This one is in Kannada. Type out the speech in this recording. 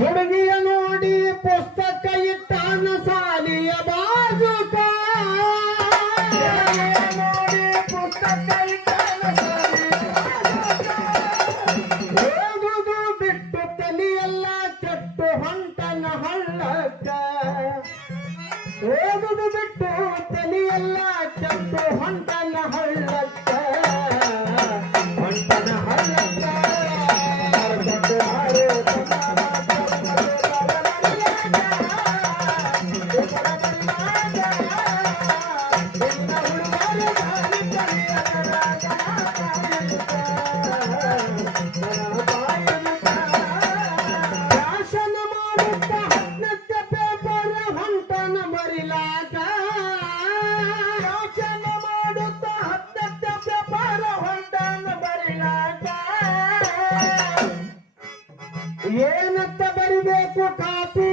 ಹುಡುಗಿಯ ನೋಡಿ ಪುಸ್ತಕ ಇಟ್ಟಾನ ಸಾಲಿಯ ಬಾಜುಕ ನೋಡಿ ಪುಸ್ತಕ ಇಟ್ಟಾನ ಓದುದು ಬಿಟ್ಟು ತಲೆಯೆಲ್ಲ ಕೆಟ್ಟು ಹೊಂಟನ ಹಳ್ಳಕ್ಕ ಓದುದು ಬಿಟ್ಟು ತಲೆಯೆಲ್ಲ ಕೆಟ್ಟು ಹೊಂಟನ ಹಳ್ಳಕ್ಕ ಹೊಂಟನ ಹಳ್ಳಕ್ಕ ಭಾಷಣ ಮಾಡುತ್ತ 10ನೇ ಪೇಪರ್ ಹೊಂಟನ ಮರಿಲಾಕ ಭಾಷಣ ಮಾಡುತ್ತ 10ನೇ ಪೇಪರ್ ಹೊಂಟನ ಮರಿಲಾಕ ಏನಂತ ಬರಿಬೇಕು ಕಾಪಿ